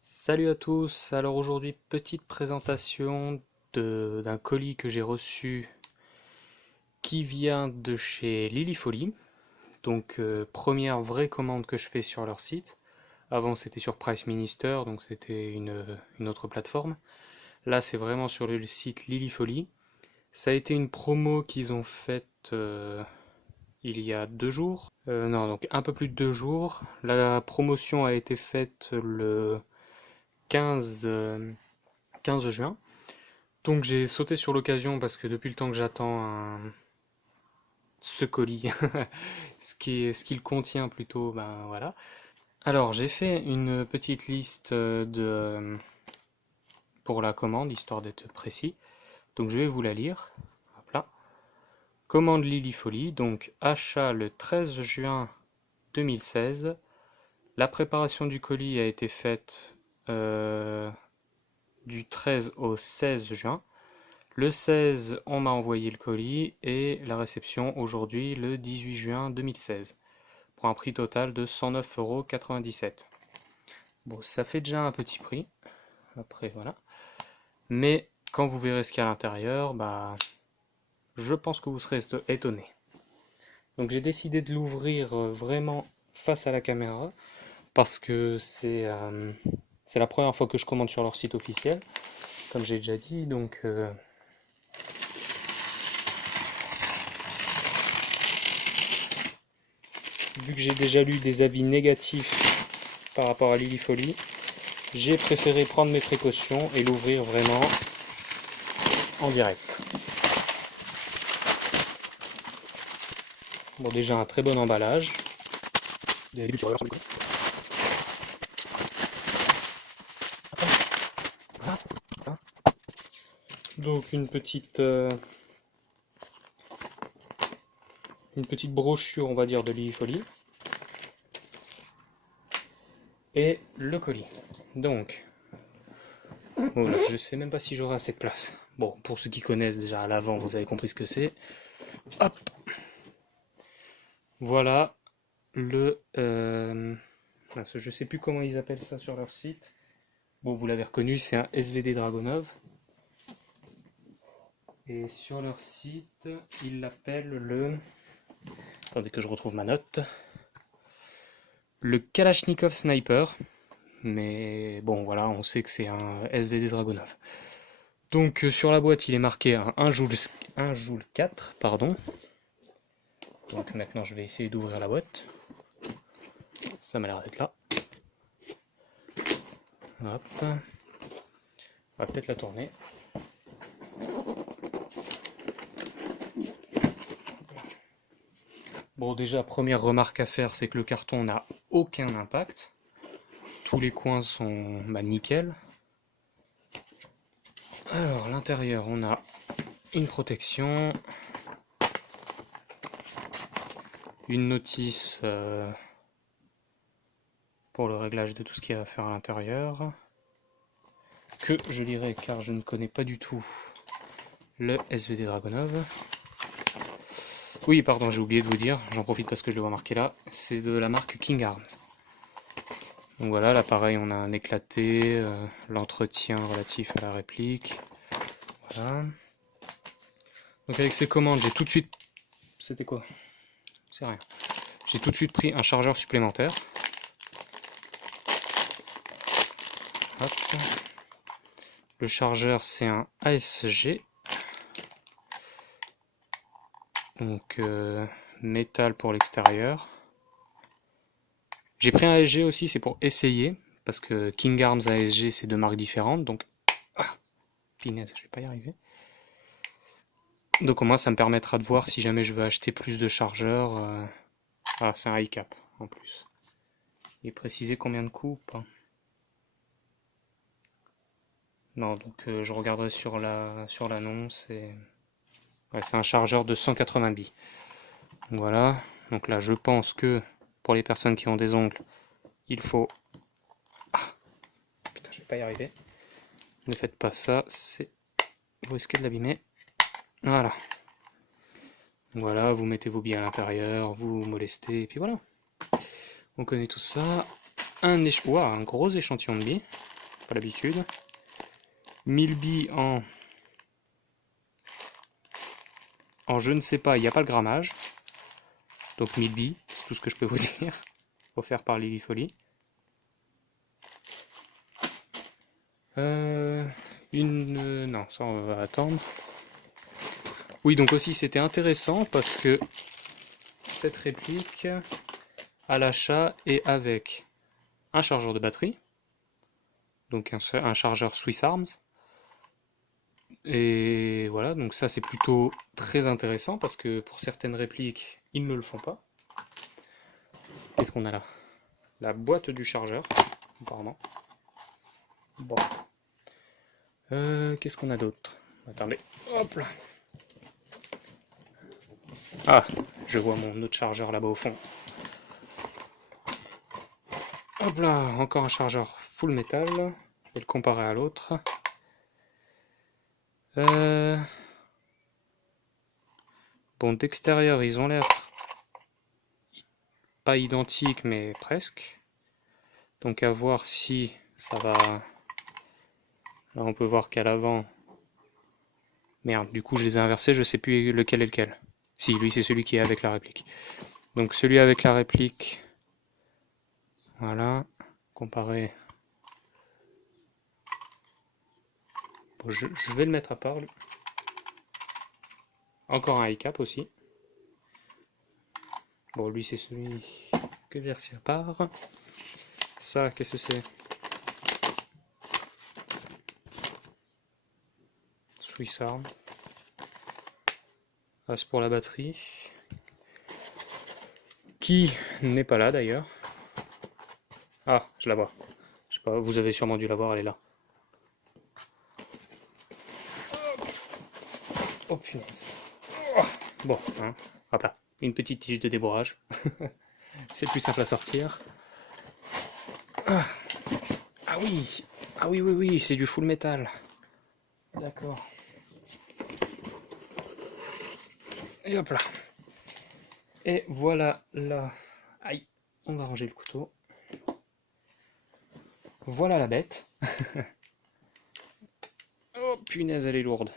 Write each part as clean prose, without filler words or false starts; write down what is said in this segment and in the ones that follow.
Salut à tous, alors aujourd'hui petite présentation d'un colis que j'ai reçu qui vient de chez Lilifolie. Donc première vraie commande que je fais sur leur site. Avant c'était sur Price Minister, donc c'était une autre plateforme. Là c'est vraiment sur le site Lilifolie. Ça a été une promo qu'ils ont faite il y a 2 jours. Non, donc un peu plus de 2 jours. La promotion a été faite le 15, 15 juin. Donc j'ai sauté sur l'occasion parce que depuis le temps que j'attends ce colis, ce qu'il contient plutôt, ben voilà. Alors j'ai fait une petite liste pour la commande, histoire d'être précis. Donc je vais vous la lire. Hop là. Commande Lilifolie, donc achat le 13 juin 2016. La préparation du colis a été faite du 13 au 16 juin. Le 16, on m'a envoyé le colis et la réception aujourd'hui le 18 juin 2016 pour un prix total de 109,97 €. Bon, ça fait déjà un petit prix, après voilà. Mais quand vous verrez ce qu'il y a à l'intérieur, bah, je pense que vous serez étonné. Donc j'ai décidé de l'ouvrir vraiment face à la caméra parce que c'est la première fois que je commande sur leur site officiel, comme j'ai déjà dit, donc vu que j'ai déjà lu des avis négatifs par rapport à Lilifolie, j'ai préféré prendre mes précautions et l'ouvrir vraiment en direct. Bon, déjà un très bon emballage. Donc une petite brochure, on va dire, de Lilifolie. Et le colis. Donc, bon, je sais même pas si j'aurai assez de place. Bon, pour ceux qui connaissent déjà à l'avant, vous avez compris ce que c'est. Hop. Voilà je sais plus comment ils appellent ça sur leur site. Bon, vous l'avez reconnu, c'est un SVD Dragonov. Et sur leur site, ils l'appellent le... Attendez que je retrouve ma note. Le Kalachnikov Sniper. Mais bon, voilà, on sait que c'est un SVD Dragonov. Donc sur la boîte, il est marqué un 1 Joule 4, pardon. Donc maintenant, je vais essayer d'ouvrir la boîte. Ça m'a l'air d'être là. Hop. On va peut-être la tourner. Bon, déjà, première remarque à faire, c'est que le carton n'a aucun impact. Tous les coins sont nickel. Alors, l'intérieur, on a une protection, une notice pour le réglage de tout ce qu'il y a à faire à l'intérieur, que je lirai car je ne connais pas du tout le SVD Dragonov. Oui, pardon, j'ai oublié de vous dire, j'en profite parce que je le vois marqué là, c'est de la marque King Arms. Donc voilà, là pareil, on a un éclaté, l'entretien relatif à la réplique. Voilà. Donc avec ces commandes, j'ai tout de suite... C'était quoi? C'est rien. J'ai tout de suite pris un chargeur supplémentaire. Hop. Le chargeur, c'est un ASG. Donc métal pour l'extérieur. J'ai pris un ASG aussi, c'est pour essayer, parce que King Arms ASG, c'est deux marques différentes, donc... Ah, pinaise, je vais pas y arriver. Donc au moins, ça me permettra de voir si jamais je veux acheter plus de chargeurs. Ah, c'est un high cap, en plus. Il est précisé combien de coups ou pas? Non, donc je regarderai sur l'annonce et Ouais, c'est un chargeur de 180 billes. Voilà, donc là je pense que pour les personnes qui ont des ongles, il faut... Ah, putain, je vais pas y arriver. Ne faites pas ça, vous risquez de l'abîmer. Voilà. Voilà, vous mettez vos billes à l'intérieur, vous molestez, et puis voilà. On connaît tout ça. Un gros échantillon de billes, pas l'habitude. 1000 billes en je ne sais pas, il n'y a pas le grammage. Donc 1000 billes, c'est tout ce que je peux vous dire. Offert par Lily Folly. Non, ça on va attendre. Oui, donc aussi c'était intéressant parce que cette réplique à l'achat est avec un chargeur de batterie, donc un chargeur Swiss Arms. Et voilà, donc ça c'est plutôt très intéressant parce que pour certaines répliques, ils ne le font pas. Qu'est-ce qu'on a là? La boîte du chargeur, apparemment. Bon. Qu'est-ce qu'on a d'autre? Attendez, hop là. Ah, je vois mon autre chargeur là-bas au fond. Hop là, encore un chargeur full métal. Je vais le comparer à l'autre. Bon, d'extérieur, ils ont l'air pas identiques, mais presque. Donc à voir si ça va... Là, on peut voir qu'à l'avant... Merde, du coup, je les ai inversés, je sais plus lequel est lequel. Si, lui, c'est celui qui est avec la réplique. Donc celui avec la réplique... Voilà, comparé... Bon, je vais le mettre à part. Lui. Encore un high-cap aussi. Bon, lui, c'est celui que j'ai reçu à part. Ça, qu'est-ce que c'est? Swiss Arm. Ah, c'est pour la batterie. Qui n'est pas là d'ailleurs. Ah, je la vois. Je sais pas, vous avez sûrement dû la voir, elle est là. Oh punaise. Bon, hein, hop là. Une petite tige de débourrage. C'est plus simple à sortir. Ah, ah oui. Ah oui, oui, oui, c'est du full métal. D'accord. Et hop là. Et voilà là. Aïe, on va ranger le couteau. Voilà la bête. Oh punaise, elle est lourde.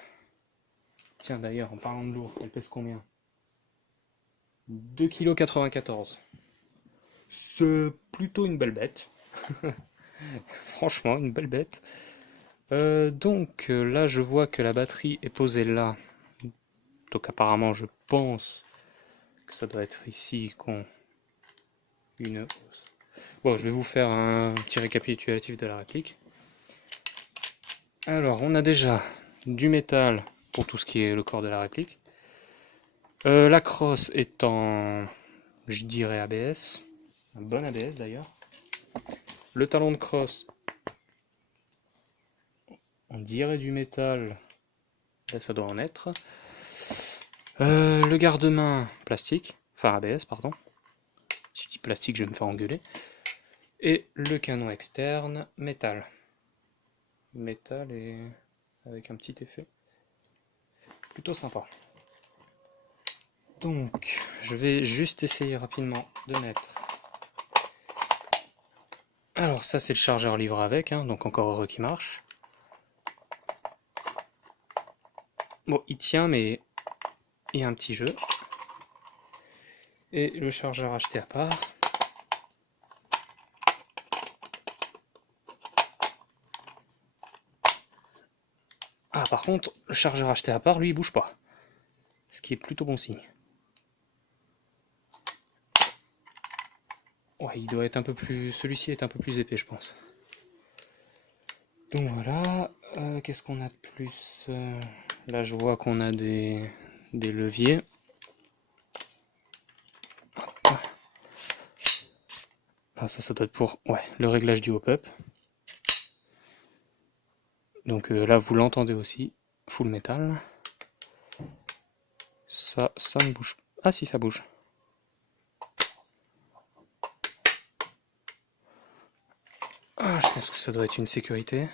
Tiens d'ailleurs, en parlant de lourd, elle pèse combien? 2,94 kg. C'est plutôt une belle bête. Franchement, une belle bête. Donc là, je vois que la batterie est posée là. Donc apparemment, je pense que ça doit être ici qu'on... Une hausse. Bon, je vais vous faire un petit récapitulatif de la réplique. Alors, on a déjà du métal pour tout ce qui est le corps de la réplique. La crosse est en, je dirais, ABS. Un bon ABS d'ailleurs. Le talon de crosse, on dirait du métal. Là, ça doit en être. Le garde-main, plastique. Enfin, ABS, pardon. Si je dis plastique, je vais me faire engueuler. Et le canon externe, métal. Métal et avec un petit effet. Plutôt sympa. Donc, je vais juste essayer rapidement de mettre... Alors ça c'est le chargeur livré avec, hein, donc encore heureux qu'il marche. Bon, il tient, mais il y a un petit jeu. Et le chargeur acheté à part. Ah, par contre, le chargeur acheté à part, lui, il bouge pas. Ce qui est plutôt bon signe. Ouais, il doit être un peu plus... Celui-ci est un peu plus épais, je pense. Donc voilà. Qu'est-ce qu'on a de plus? Là, je vois qu'on a des leviers. Ah, ça doit être pour le réglage du hop-up. Donc là, vous l'entendez aussi. Full métal. ça ne bouge pas. Ah si, ça bouge. Ah, je pense que ça doit être une sécurité.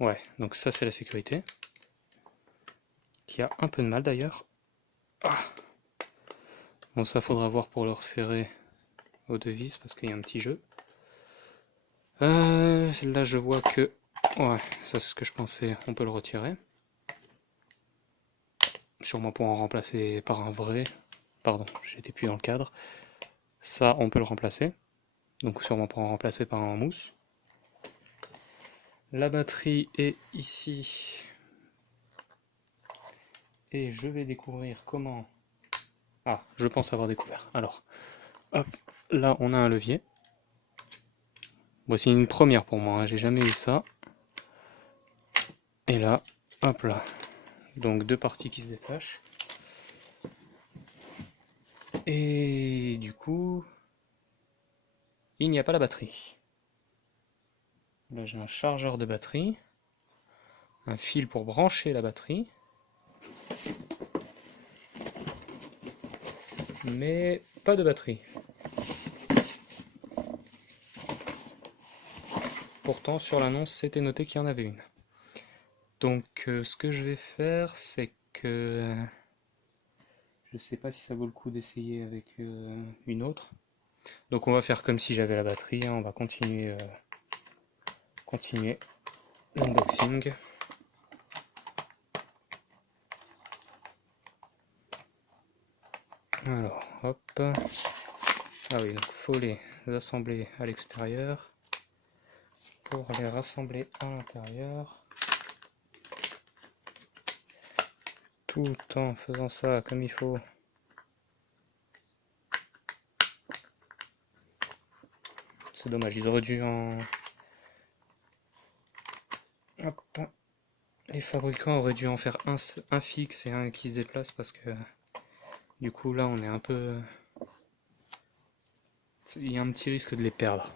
Ouais, donc ça c'est la sécurité. Qui a un peu de mal d'ailleurs. Ah. Bon, ça faudra voir pour le resserrer aux deux vis parce qu'il y a un petit jeu. Là je vois que... Ouais, ça c'est ce que je pensais, on peut le retirer. Sûrement pour en remplacer par un vrai. Pardon, j'étais plus dans le cadre. Ça, on peut le remplacer. Donc sûrement pour en remplacer par un en mousse. La batterie est ici. Et je vais découvrir comment... Ah, je pense avoir découvert. Alors, hop, là on a un levier. Bon, c'est une première pour moi, hein, j'ai jamais eu ça. Et là, hop là. Donc deux parties qui se détachent. Et du coup, il n'y a pas la batterie. Là j'ai un chargeur de batterie. Un fil pour brancher la batterie. Mais pas de batterie. Pourtant sur l'annonce c'était noté qu'il y en avait une. Donc ce que je vais faire c'est que... Je sais pas si ça vaut le coup d'essayer avec une autre. Donc on va faire comme si j'avais la batterie, hein. On va continuer l'unboxing. Alors, hop. Ah oui, donc faut les assembler à l'extérieur pour les rassembler à l'intérieur. Tout en faisant ça comme il faut. C'est dommage, ils auraient dû en... Hop. Les fabricants auraient dû en faire un fixe et un qui se déplace parce que du coup là on est un peu... Il y a un petit risque de les perdre.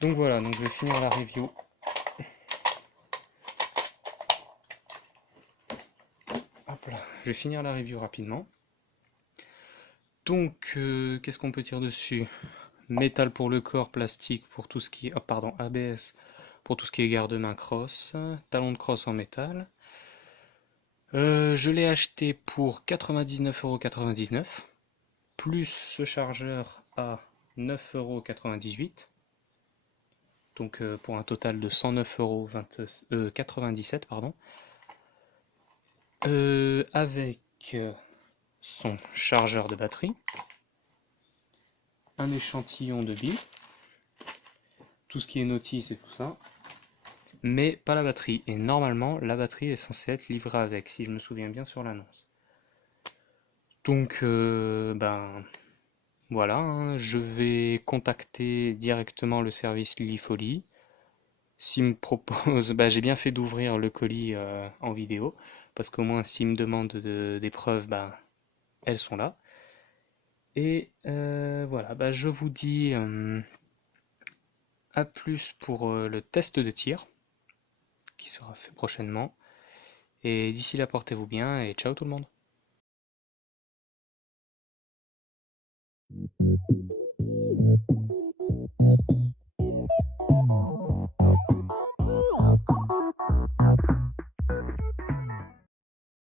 Donc voilà, donc je vais finir la review. Hop là, je vais finir la review rapidement. Donc qu'est-ce qu'on peut dire dessus? Métal pour le corps, plastique pour tout ce qui est... Oh, pardon, ABS pour tout ce qui est garde-main cross, talon de crosse en métal. Je l'ai acheté pour 99,99 €, plus ce chargeur à 9,98 €, donc pour un total de 109,97 €, pardon. Avec son chargeur de batterie, un échantillon de billes, tout ce qui est notice et tout ça, mais pas la batterie. Et normalement, la batterie est censée être livrée avec, si je me souviens bien sur l'annonce. Donc, ben voilà, hein, je vais contacter directement le service Lilifolie. S'il me propose, bah, j'ai bien fait d'ouvrir le colis en vidéo, parce qu'au moins s'il me demande des preuves, bah, elles sont là. Et voilà, bah, je vous dis à plus pour le test de tir, qui sera fait prochainement. Et d'ici là, portez-vous bien et ciao tout le monde.